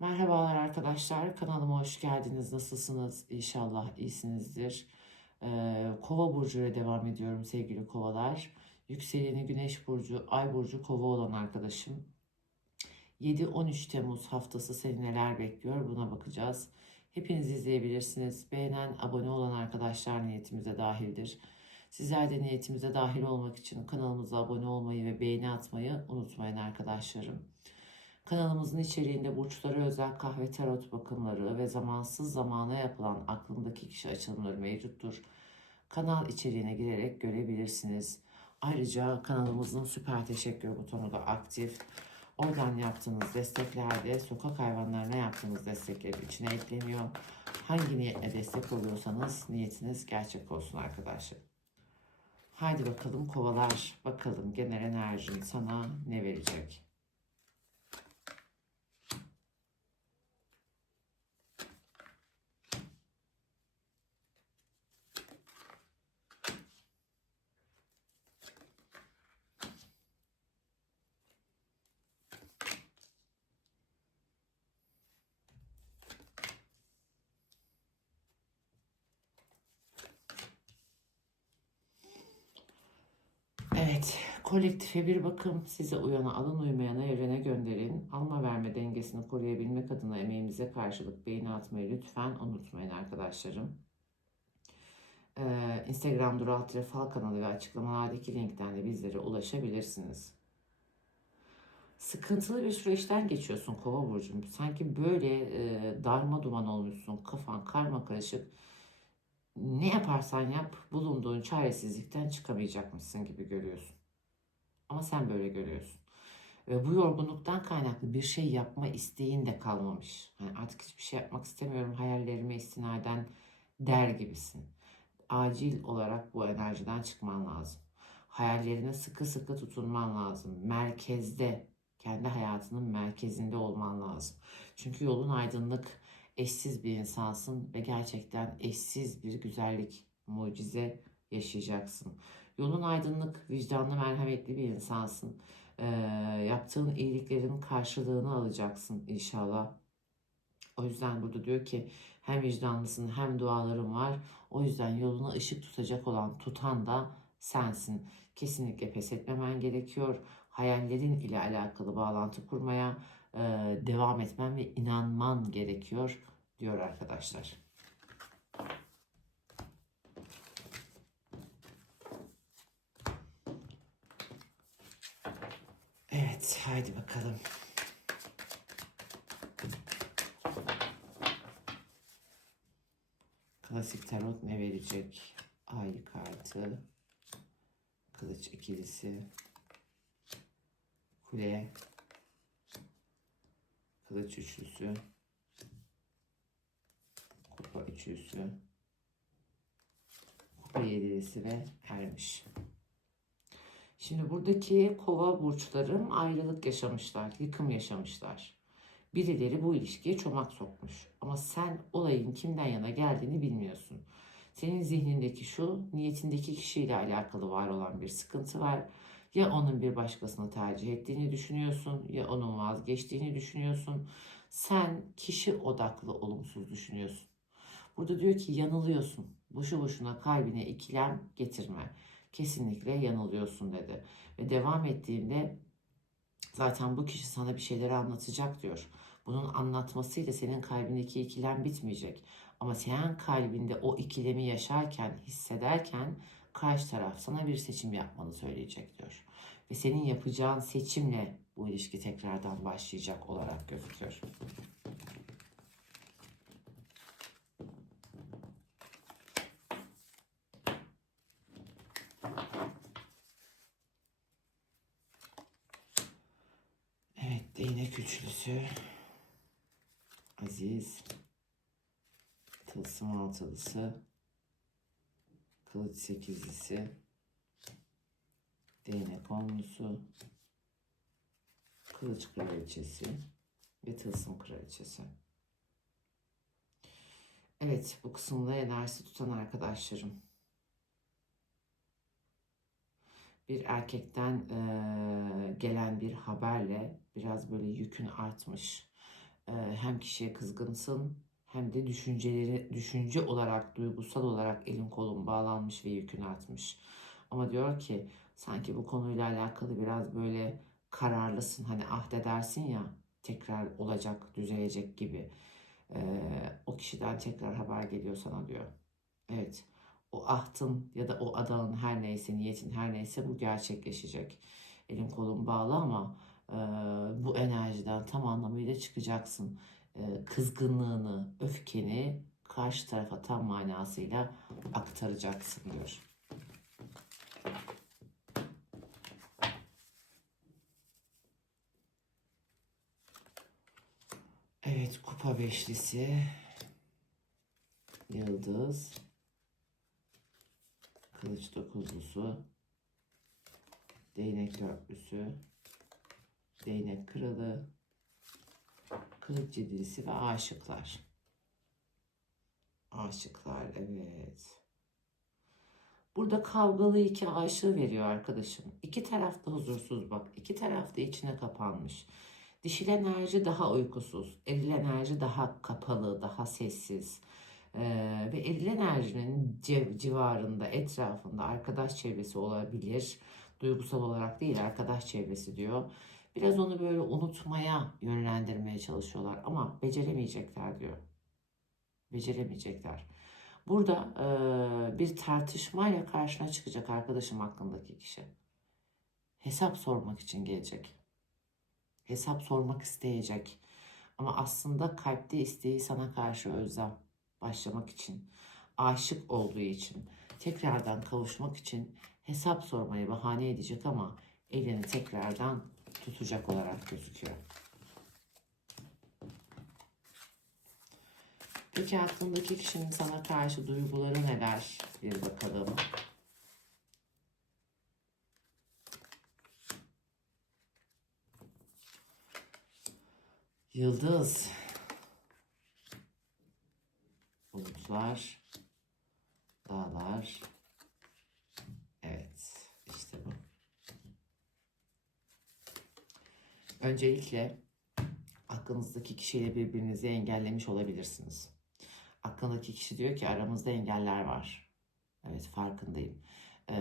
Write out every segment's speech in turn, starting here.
Merhabalar arkadaşlar, kanalıma hoş geldiniz. Nasılsınız? İnşallah iyisinizdir. Ee, Kova burcuyla devam ediyorum sevgili kovalar. Yükseleni Güneş burcu, Ay burcu Kova olan arkadaşım. 7-13 Temmuz haftası seni neler bekliyor buna bakacağız. Hepiniz izleyebilirsiniz. Beğenen, abone olan arkadaşlar niyetimize dahildir. Sizler de niyetimize dahil olmak için kanalımıza abone olmayı ve beğeni atmayı unutmayın arkadaşlarım. Kanalımızın içeriğinde burçlara özel kahve tarot bakımları ve zamansız zamana yapılan aklındaki kişi açılımları mevcuttur. Kanal içeriğine girerek görebilirsiniz. Ayrıca kanalımızın süper teşekkür butonu da aktif. Oradan yaptığınız desteklerde sokak hayvanlarına yaptığınız desteklerin içine ekleniyor. Hangi niyetle destek oluyorsanız niyetiniz gerçek olsun arkadaşlar. Haydi bakalım kovalar. Bakalım genel enerjin sana ne verecek? Evet, kolektife bir bakım. Size uyana alın, uymayana evrene gönderin. Alma verme dengesini koruyabilmek adına emeğimize karşılık beğeni atmayı lütfen unutmayın arkadaşlarım. Ee, Instagram Dural Fal kanalı ve açıklamalardaki linkten de bizlere ulaşabilirsiniz. Sıkıntılı bir süreçten geçiyorsun Kova burcum. Sanki böyle e, darma duman olmuşsun, kafan karma karışık ne yaparsan yap bulunduğun çaresizlikten çıkamayacakmışsın gibi görüyorsun. Ama sen böyle görüyorsun. Ve bu yorgunluktan kaynaklı bir şey yapma isteğin de kalmamış. Yani artık hiçbir şey yapmak istemiyorum hayallerime istinaden der gibisin. Acil olarak bu enerjiden çıkman lazım. Hayallerine sıkı sıkı tutunman lazım. Merkezde, kendi hayatının merkezinde olman lazım. Çünkü yolun aydınlık, eşsiz bir insansın ve gerçekten eşsiz bir güzellik, mucize yaşayacaksın. Yolun aydınlık, vicdanlı, merhametli bir insansın. Ee, yaptığın iyiliklerin karşılığını alacaksın inşallah. O yüzden burada diyor ki hem vicdanlısın hem duaların var. O yüzden yoluna ışık tutacak olan tutan da sensin. Kesinlikle pes etmemen gerekiyor. Hayallerin ile alakalı bağlantı kurmaya e, devam etmen ve inanman gerekiyor diyor arkadaşlar. Evet, haydi bakalım. Klasik tarot ne verecek? Ay kartı, kılıç ikilisi, kule, kılıç üçlüsü, üçlüsü, kupa ve ermiş. Şimdi buradaki kova burçlarım ayrılık yaşamışlar, yıkım yaşamışlar. Birileri bu ilişkiye çomak sokmuş. Ama sen olayın kimden yana geldiğini bilmiyorsun. Senin zihnindeki şu, niyetindeki kişiyle alakalı var olan bir sıkıntı var. Ya onun bir başkasını tercih ettiğini düşünüyorsun, ya onun vazgeçtiğini düşünüyorsun. Sen kişi odaklı olumsuz düşünüyorsun. Burada diyor ki yanılıyorsun. Boşu boşuna kalbine ikilem getirme. Kesinlikle yanılıyorsun dedi. Ve devam ettiğinde zaten bu kişi sana bir şeyleri anlatacak diyor. Bunun anlatmasıyla senin kalbindeki ikilem bitmeyecek. Ama sen kalbinde o ikilemi yaşarken, hissederken karşı taraf sana bir seçim yapmanı söyleyecek diyor. Ve senin yapacağın seçimle bu ilişki tekrardan başlayacak olarak gözüküyor. Evet, değnek üçlüsü. Aziz. Tılsım altılısı. Kılıç sekizlisi. Değnek onlusu. Kılıç kraliçesi. Ve tılsım kraliçesi. Evet, bu kısımda enerjisi tutan arkadaşlarım. Bir erkekten e, gelen bir haberle biraz böyle yükün artmış. Ee, hem kişiye kızgınsın hem de düşünceleri düşünce olarak, duygusal olarak elin kolun bağlanmış ve yükün artmış. Ama diyor ki sanki bu konuyla alakalı biraz böyle kararlısın. Hani ahdedersin ya tekrar olacak, düzelecek gibi. Ee, o kişiden tekrar haber geliyor sana diyor. Evet, o ahtın ya da o adağın her neyse, niyetin her neyse bu gerçekleşecek. Elin kolun bağlı ama e, bu enerjiden tam anlamıyla çıkacaksın. E, kızgınlığını, öfkeni karşı tarafa tam manasıyla aktaracaksın diyor. Evet, kupa beşlisi, yıldız, kılıç dokuzlusu, değnek dörtlüsü, değnek kralı, kılıç yedilisi ve aşıklar. Aşıklar, evet. Burada kavgalı iki aşığı veriyor arkadaşım. İki taraf da huzursuz bak. İki taraf da içine kapanmış. Dişil enerji daha uykusuz. Eril enerji daha kapalı, daha sessiz. Ve eril enerjinin civ- civarında, etrafında arkadaş çevresi olabilir. Duygusal olarak değil, arkadaş çevresi diyor. Biraz onu böyle unutmaya yönlendirmeye çalışıyorlar ama beceremeyecekler diyor. Beceremeyecekler. Burada eee, bir tartışmayla karşına çıkacak arkadaşım hakkındaki kişi. Hesap sormak için gelecek. Hesap sormak isteyecek. Ama aslında kalpte isteği sana karşı özlem başlamak için, aşık olduğu için, tekrardan kavuşmak için hesap sormayı bahane edecek ama elini tekrardan tutacak olarak gözüküyor. Peki aklındaki kişinin sana karşı duyguları neler? Bir bakalım. Yıldız. Bulutlar. Dağlar. Evet. işte bu. Öncelikle aklınızdaki kişiyle birbirinizi engellemiş olabilirsiniz. Aklındaki kişi diyor ki aramızda engeller var. Evet farkındayım. Ee,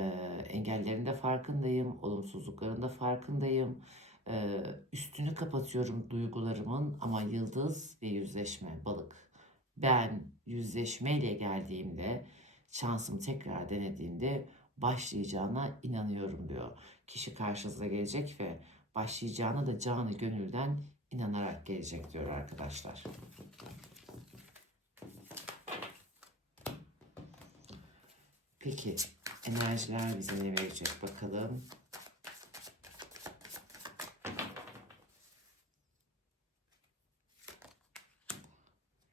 engellerin de farkındayım. Olumsuzlukların da farkındayım. Ee, üstünü kapatıyorum duygularımın ama yıldız ve yüzleşme balık. Ben yüzleşmeyle geldiğimde şansım tekrar denediğimde başlayacağına inanıyorum diyor. Kişi karşınıza gelecek ve başlayacağına da canı gönülden inanarak gelecek diyor arkadaşlar. Peki enerjiler bize ne verecek bakalım.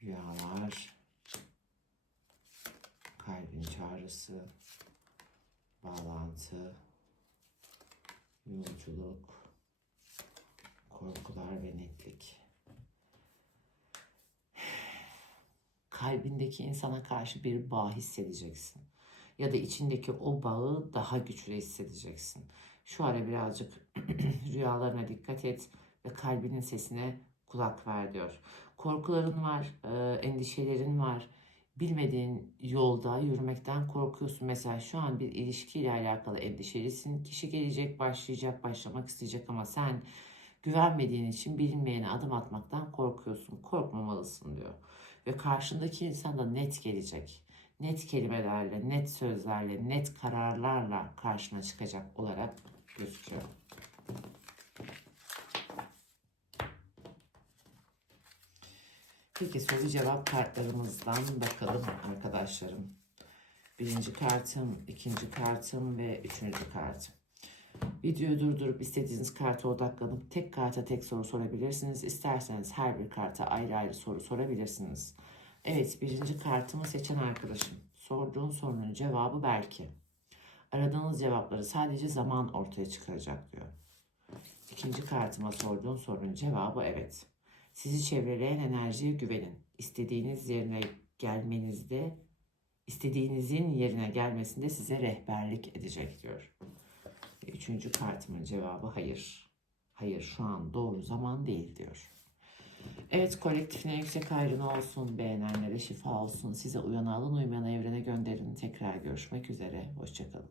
Rüyalar, kalbin çağrısı, bağlantı, yolculuk, korkular ve netlik. Kalbindeki insana karşı bir bağ hissedeceksin. Ya da içindeki o bağı daha güçlü hissedeceksin. Şu ara birazcık rüyalarına dikkat et ve kalbinin sesine kulak ver diyor. Korkuların var, e, endişelerin var. Bilmediğin yolda yürümekten korkuyorsun. Mesela şu an bir ilişkiyle alakalı endişelisin. Kişi gelecek, başlayacak, başlamak isteyecek ama sen güvenmediğin için bilinmeyene adım atmaktan korkuyorsun. Korkmamalısın diyor. Ve karşındaki insan da net gelecek. Net kelimelerle, net sözlerle, net kararlarla karşına çıkacak olarak gözüküyor. Peki soru cevap kartlarımızdan bakalım arkadaşlarım. Birinci kartım, ikinci kartım ve üçüncü kartım. Videoyu durdurup istediğiniz karta odaklanıp tek karta tek soru sorabilirsiniz. İsterseniz her bir karta ayrı ayrı soru sorabilirsiniz. Evet birinci kartımı seçen arkadaşım. Sorduğun sorunun cevabı belki. Aradığınız cevapları sadece zaman ortaya çıkaracak diyor. İkinci kartıma sorduğun sorunun cevabı evet. Sizi çevreleyen enerjiye güvenin. İstediğiniz yerine gelmenizde, istediğinizin yerine gelmesinde size rehberlik edecek diyor. Üçüncü kartımın cevabı hayır. Hayır şu an doğru zaman değil diyor. Evet kolektifine yüksek ayrını olsun. Beğenenlere şifa olsun. Size uyanı alın evrene gönderin. Tekrar görüşmek üzere. Hoşçakalın.